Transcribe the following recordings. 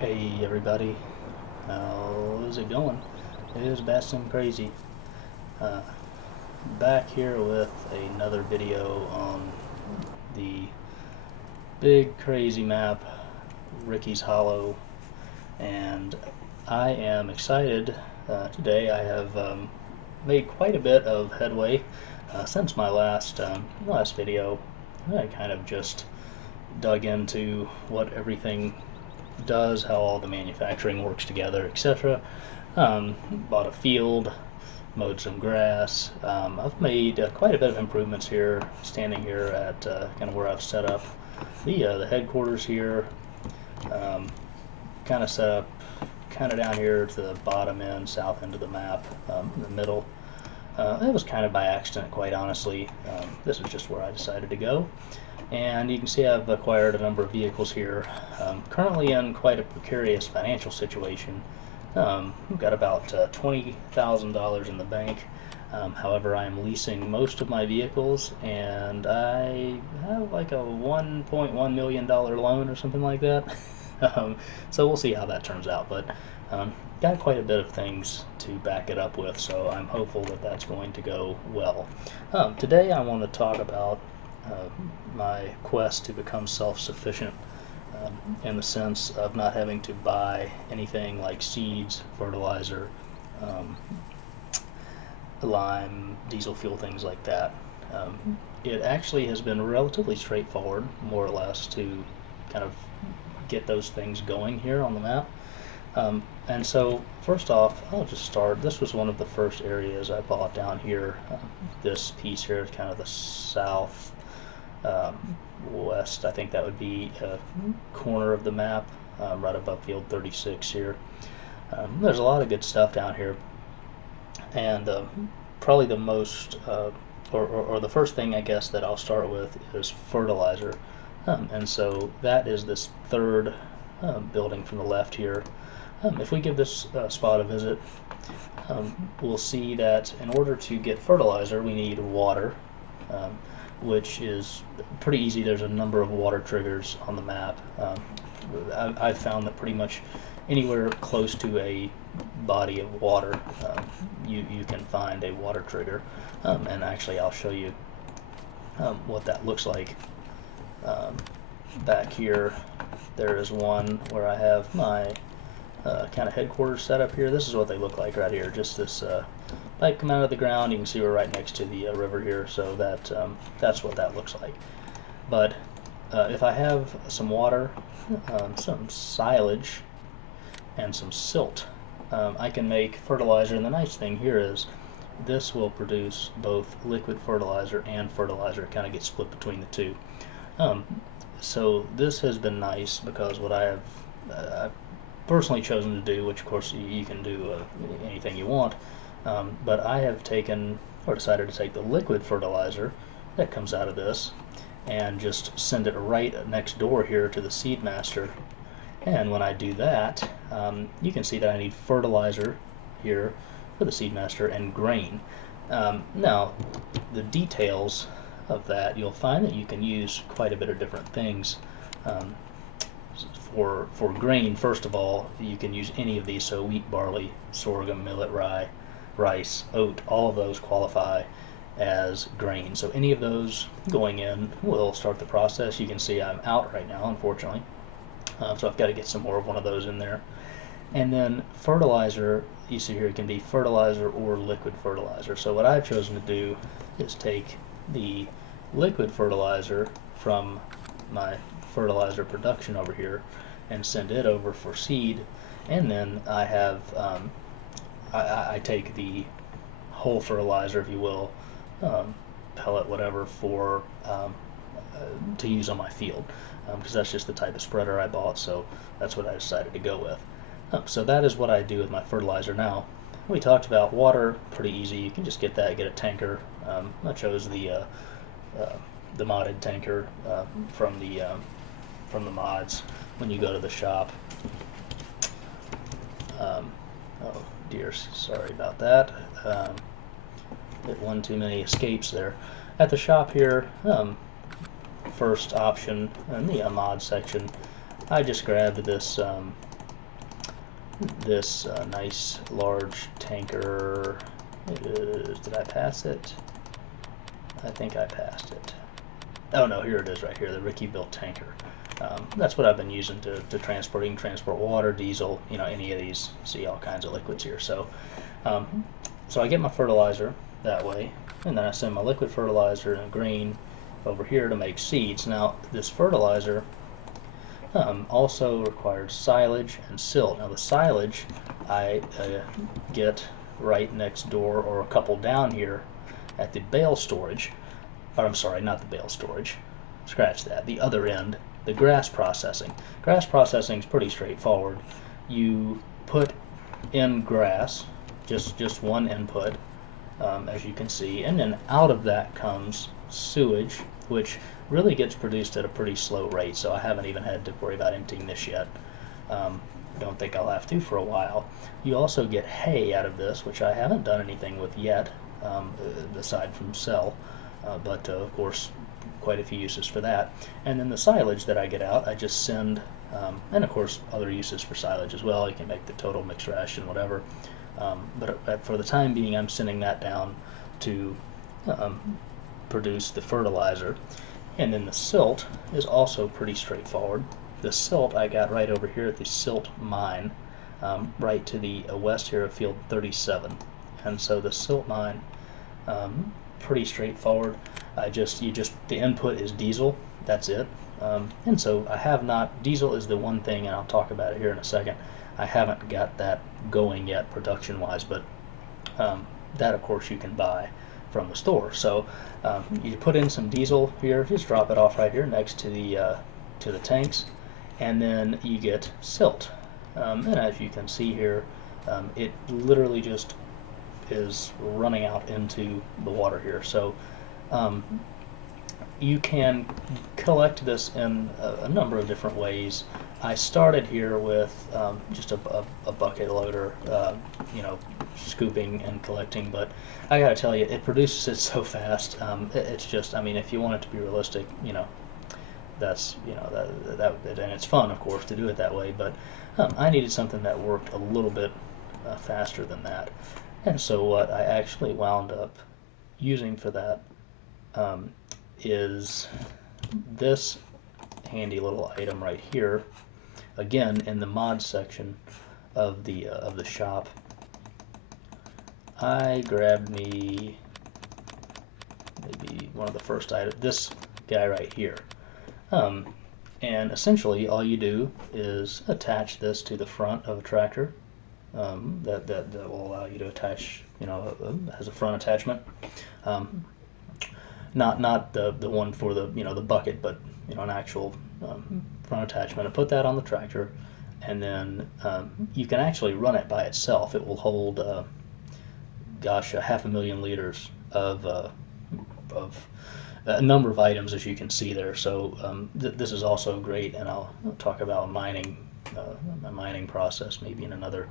Hey everybody, how's it going? It is Bastin Crazy. Uh, Back here with another video on the big crazy map, Ricci's Hollow, and I am excited. Today I have made quite a bit of headway since my last video. I kind of just dug into what everything does, how all the manufacturing works together, etc. Bought a field, mowed some grass. I've made quite a bit of improvements here, standing here at kind of where I've set up the headquarters here. Kind of set up kind of down here to the bottom end, south end of the map, in the middle. It was kind of by accident, quite honestly. This is just where I decided to go. And you can see I've acquired a number of vehicles here. Currently in quite a precarious financial situation. I've got about $20,000 in the bank. However, I'm leasing most of my vehicles, and I have like a $1.1 million loan or something like that. So we'll see how that turns out. But got quite a bit of things to back it up with, so I'm hopeful that that's going to go well. Today I want to talk about my quest to become self-sufficient, in the sense of not having to buy anything like seeds, fertilizer, um, lime, diesel fuel, things like that. It actually has been relatively straightforward, more or less, to kind of get those things going here on the map. And so, first off, I'll just start. This was one of the first areas I bought down here. This piece here is kind of the south west. I think that would be a corner of the map, right above field 36 here. There's a lot of good stuff down here, and probably the most, or the first thing I guess that I'll start with is fertilizer. And so that is this third building from the left here. If we give this spot a visit, we'll see that in order to get fertilizer, we need water, which is pretty easy. There's a number of water triggers on the map. I've found that pretty much anywhere close to a body of water, you can find a water trigger. And actually, I'll show you what that looks like. Back here, there is one where I have my kind of headquarters set up here. This is what they look like right here. Just this pipe come out of the ground. You can see we're right next to the river here, so that's what that looks like. But if I have some water, some silage, and some silt, I can make fertilizer. And the nice thing here is this will produce both liquid fertilizer and fertilizer. It kind of gets split between the two. So this has been nice because what I've personally chosen to do, which of course you can do anything you want, but I have taken, or decided to take, the liquid fertilizer that comes out of this and just send it right next door here to the seed master. And when I do that, you can see that I need fertilizer here for the seed master and grain. Now, the details of that, you'll find that you can use quite a bit of different things. For grain, first of all, you can use any of these. So wheat, barley, sorghum, millet, rye, rice, oat, all of those qualify as grain. So any of those going in will start the process. You can see I'm out right now, unfortunately. So I've got to get some more of one of those in there. And then fertilizer, you see here, it can be fertilizer or liquid fertilizer. So what I've chosen to do is take the liquid fertilizer from my fertilizer production over here and send it over for seed. And then I have I take the whole fertilizer, if you will, pellet, whatever, for to use on my field, because that's just the type of spreader I bought, so that's what I decided to go with. So that is what I do with my fertilizer. Now, we talked about water, pretty easy. You can just get that, get a tanker. I chose the modded tanker from the mods when you go to the shop. Oh dear, sorry about that. Hit one too many escapes there. At the shop here, first option in the mod section, I just grabbed this this nice large tanker. Did I pass it? I think I passed it. Oh no, here it is right here, the Ricci built tanker. That's what I've been using to transport water, diesel, any of these. See all kinds of liquids here. So I get my fertilizer that way, and then I send my liquid fertilizer in green over here to make seeds. Now this fertilizer also requires silage and silt. Now the silage I get right next door, or a couple down here at the bale storage. Or I'm sorry, not the bale storage. Scratch that. The other end, the grass processing. Grass processing is pretty straightforward. You put in grass, just one input, as you can see, and then out of that comes sewage, which really gets produced at a pretty slow rate, so I haven't even had to worry about emptying this yet. Don't think I'll have to for a while. You also get hay out of this, which I haven't done anything with yet, aside from sell, but of course quite a few uses for that. And then the silage that I get out, I just send, and of course other uses for silage as well. You can make the total mixed ration, whatever. But for the time being, I'm sending that down to produce the fertilizer. And then the silt is also pretty straightforward. The silt I got right over here at the silt mine, right to the west here of field 37. And so the silt mine, pretty straightforward. The input is diesel, that's it. And so I have not, diesel is the one thing, and I'll talk about it here in a second. I haven't got that going yet production wise, but that of course you can buy from the store. So you put in some diesel here, just drop it off right here next to the tanks, and then you get silt. And as you can see here, it literally just is running out into the water here. So you can collect this in a number of different ways. I started here with just a bucket loader, scooping and collecting, but I gotta tell you, it produces it so fast. It's just, I mean, if you want it to be realistic, that's, and it's fun, of course, to do it that way, but I needed something that worked a little bit faster than that. And so what I actually wound up using for that is this handy little item right here. Again, in the mod section of the shop, I grabbed me maybe one of the first items, this guy right here. And essentially all you do is attach this to the front of a tractor. That will allow you to attach, as a front attachment. Not the one for the the bucket, but an actual front attachment. And put that on the tractor, and then you can actually run it by itself. It will hold, gosh, 500,000 liters of a number of items, as you can see there. So this is also great, and I'll talk about mining, my mining process maybe in another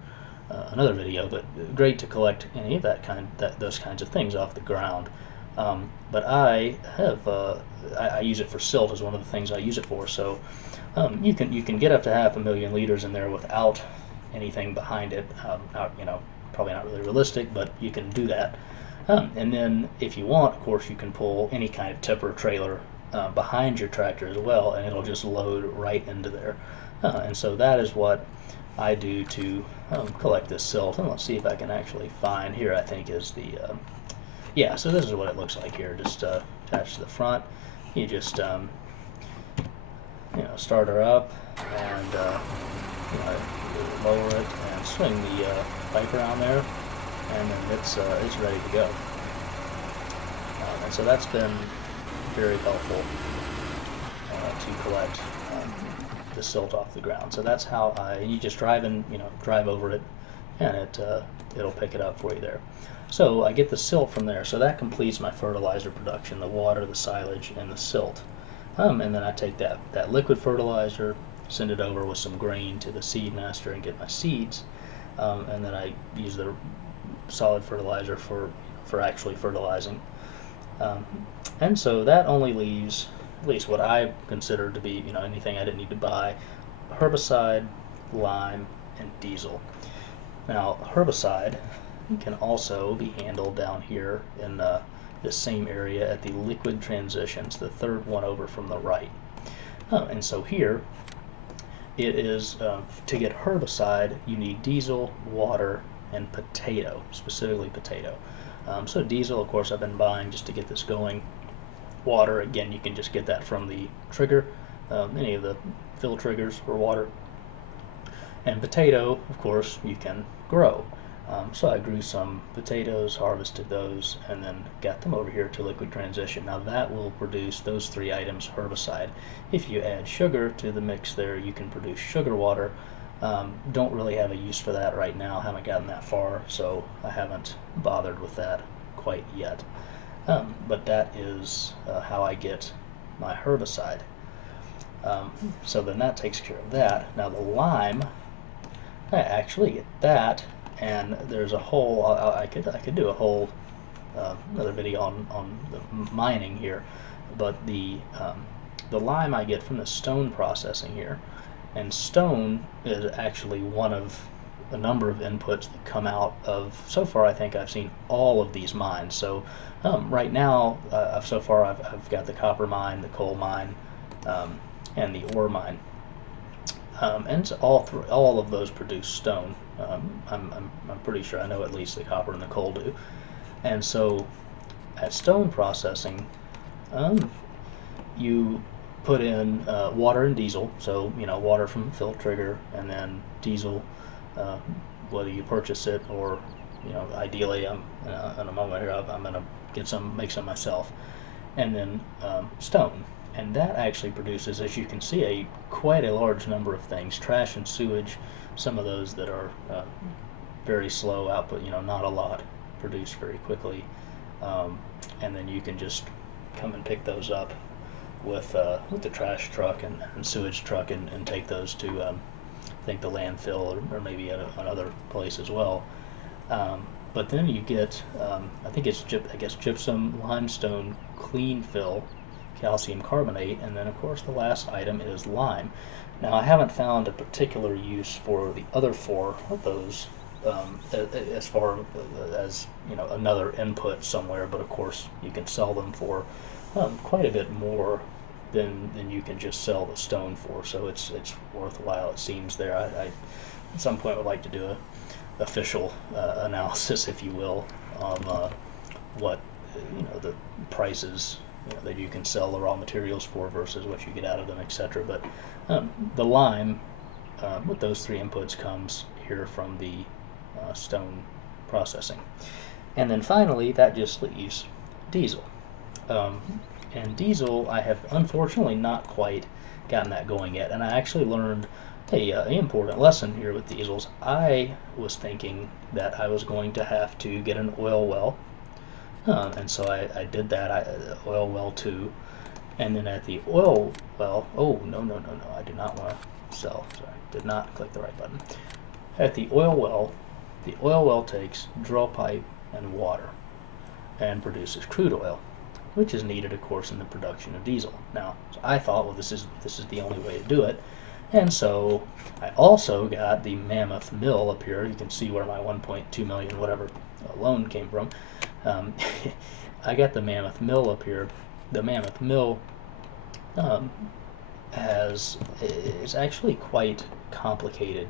video. But great to collect any of those kinds of things off the ground. But I use it for silt as one of the things I use it for. So you can get up to 500,000 liters in there without anything behind it. Probably not really realistic, but you can do that. And then if you want, of course, you can pull any kind of tipper trailer behind your tractor as well, and it'll just load right into there. And so that is what I do to collect this silt. And let's see if I can actually find here. I think is the yeah. So this is what it looks like here. Just attached to the front. You just start her up and lower it and swing the pipe around there, and then it's ready to go. And so that's been very helpful to collect the silt off the ground. So that's how you just drive over it, and it'll pick it up for you there. So I get the silt from there. So that completes my fertilizer production: the water, the silage, and the silt. And then I take that liquid fertilizer, send it over with some grain to the seed master, and get my seeds. And then I use the solid fertilizer for actually fertilizing. And so that only leaves, at least what I consider to be, anything I didn't need to buy: herbicide, lime, and diesel. Now, herbicide can also be handled down here in this same area at the liquid transitions, the third one over from the right. And so here, it is, to get herbicide, you need diesel, water, and potato, specifically potato. So diesel, of course, I've been buying just to get this going. Water, again, you can just get that from the trigger, any of the fill triggers for water. And potato, of course, you can grow. So I grew some potatoes, harvested those, and then got them over here to liquid transition. Now that will produce those three items herbicide. If you add sugar to the mix there, you can produce sugar water. Don't really have a use for that right now. Haven't gotten that far, so I haven't bothered with that quite yet. But that is how I get my herbicide. So then that takes care of that. Now the lime, I actually get that, and there's a whole, I could do a whole another video on the mining here, but the lime I get from the stone processing here, and stone is actually one of a number of inputs that come out of, so far I think I've seen all of these mines. So right now, so far I've got the copper mine, the coal mine, and the ore mine. And all of those produce stone. I'm pretty sure, I know at least the copper and the coal do. And so at stone processing, you put in water and diesel. So water from fill trigger, and then diesel, whether you purchase it or ideally in a moment here I'm going to make some myself, and then stone. And that actually produces, as you can see, quite a large number of things. Trash and sewage, some of those that are very slow output, not a lot, produced very quickly. And then you can just come and pick those up with the trash truck and sewage truck and take those to, I think, the landfill or maybe another place as well. But then you get, I think it's gypsum, limestone, clean fill, calcium carbonate, and then of course the last item is lime. Now I haven't found a particular use for the other four of those as far as another input somewhere, but of course you can sell them for quite a bit more than you can just sell the stone for, so it's worthwhile, it seems. There I at some point would like to do a official analysis, if you will, on what the prices that you can sell the raw materials for versus what you get out of them, etc. But the lime with those three inputs comes here from the stone processing. And then finally, that just leaves diesel. And diesel, I have unfortunately not quite gotten that going yet. And I actually learned an important lesson here with diesels. I was thinking that I was going to have to get an oil well. And so I did that, oil well 2, and then at the oil well, oh, no, I do not want to sell, sorry, did not click the right button. At the oil well takes drill pipe and water and produces crude oil, which is needed, of course, in the production of diesel. Now, so I thought, well, this is the only way to do it, and so I also got the Mammoth mill up here. You can see where my 1.2 million whatever loan came from. I got the Mammoth mill up here. The Mammoth mill is actually quite complicated,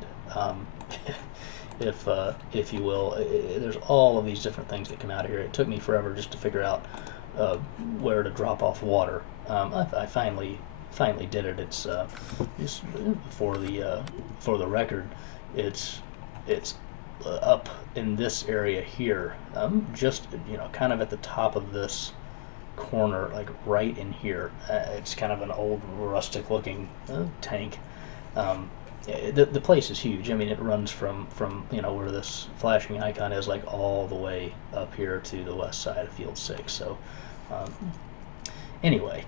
if you will. There's all of these different things that come out of here. It took me forever just to figure out where to drop off water. I finally did it. It's just for the record, it's up in this area here, just kind of at the top of this corner, like right in here. It's kind of an old rustic looking tank. The place is huge. I mean, it runs from where this flashing icon is, like all the way up here to the west side of field 6. So anyway,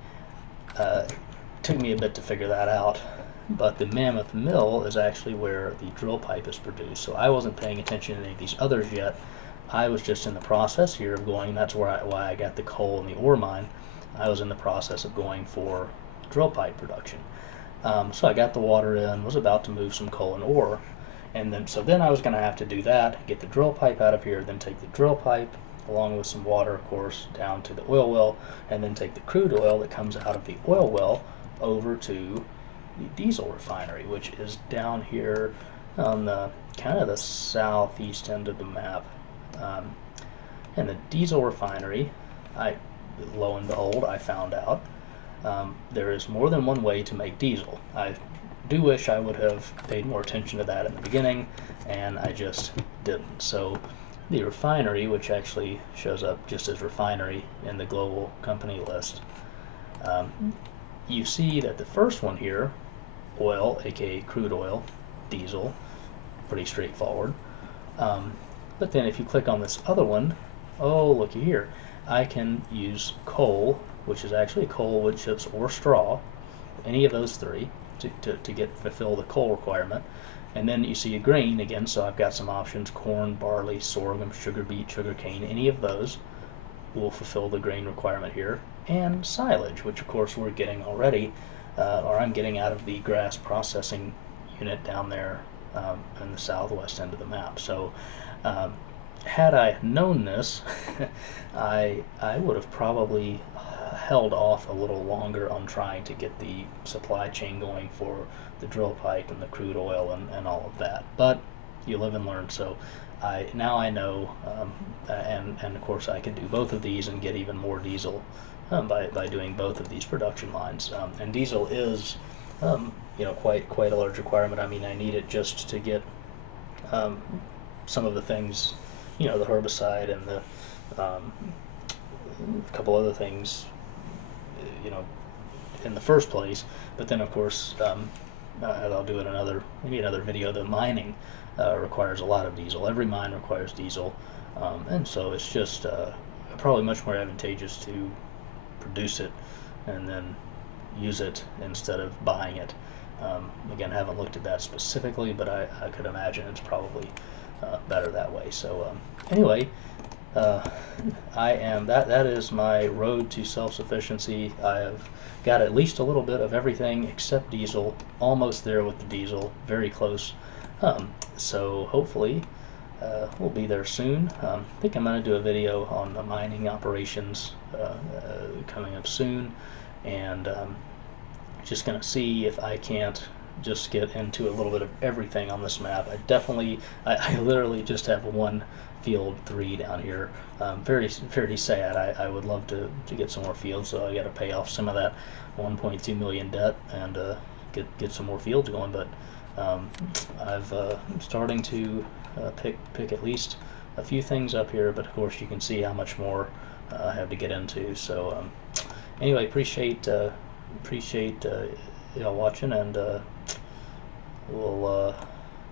took me a bit to figure that out. But the Mammoth mill is actually where the drill pipe is produced. So I wasn't paying attention to any of these others yet. I was just in the process here of going, that's why I got the coal and the ore mine. I was in the process of going for drill pipe production. So I got the water in, was about to move some coal and ore, And then, so then I was going to have to do that, get the drill pipe out of here, then take the drill pipe, along with some water, of course, down to the oil well, and then take the crude oil that comes out of the oil well over to the diesel refinery, which is down here on the kind of the southeast end of the map. And the diesel refinery, lo and behold, I found out there is more than one way to make diesel. I do wish I would have paid more attention to that in the beginning, and I just didn't. So the refinery, which actually shows up just as refinery in the global company list, you see that the first one here, oil, aka crude oil, diesel, pretty straightforward. But then if you click on this other one, oh, looky here, I can use coal, which is actually coal, wood chips, or straw, any of those three, to fulfill the coal requirement. And then you see a grain again, so I've got some options: corn, barley, sorghum, sugar beet, sugar cane. Any of those will fulfill the grain requirement here. And silage, which of course we're getting already, or I'm getting out of the grass processing unit down there in the southwest end of the map. So had I known this, I would have probably held off a little longer on trying to get the supply chain going for the drill pipe and the crude oil and all of that. But you live and learn. So now I know, and of course I can do both of these and get even more diesel by doing both of these production lines. And diesel is quite a large requirement. I mean, I need it just to get some of the things, the herbicide and the a couple other things, in the first place. But then of course, I'll do it maybe another video. The mining requires a lot of diesel. Every mine requires diesel, and so it's just probably much more advantageous to produce it and then use it instead of buying it. Again, I haven't looked at that specifically, but I could imagine it's probably better that way. So anyway, that is my road to self-sufficiency. I have got at least a little bit of everything except diesel, almost there with the diesel, very close. So hopefully we'll be there soon. I think I'm going to do a video on the mining operations coming up soon, and just going to see if I can't just get into a little bit of everything on this map. I literally just have one field 3 down here. Very sad. I would love to get some more fields, so I got to pay off some of that 1.2 million debt and get some more fields going. But I'm starting to pick at least a few things up here. But of course, you can see how much more I have to get into. So anyway, appreciate watching, and we'll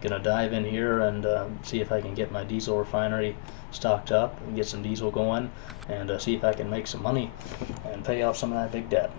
gonna dive in here and see if I can get my diesel refinery stocked up and get some diesel going, and see if I can make some money and pay off some of that big debt.